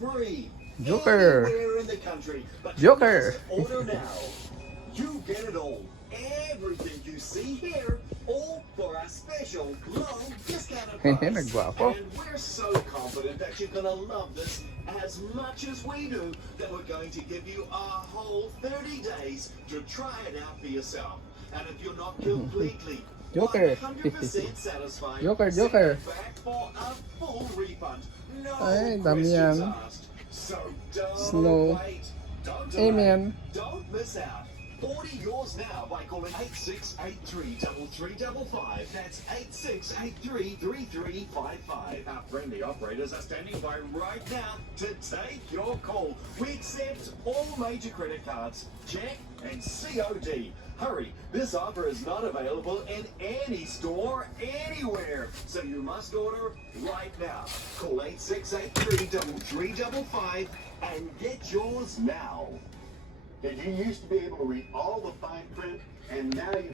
free. Joker. Anywhere in the country. But Joker. you must order now. You get it all. Everything you see here, all for a special low discounted price. Nagwapo. And we're so confident that you're going to love this as much as we do that we're going to give you a whole 30 days to try it out for yourself. And if you're not completely Joker. 100% satisfied, Joker, send Joker. it back for a full refund. No Ay, dami questions yan. asked. So don't Snow. wait. Don't delay. Amen. Don't miss out. Order yours now by calling 8683-3355. That's 8683-3355. Our friendly operators are standing by right now to take your call. We accept all major credit cards, check and COD. Hurry, this offer is not available in any store anywhere, so you must order right now. Call 8683-3355 and get yours now. Did you used to be able to read all the fine print, and now you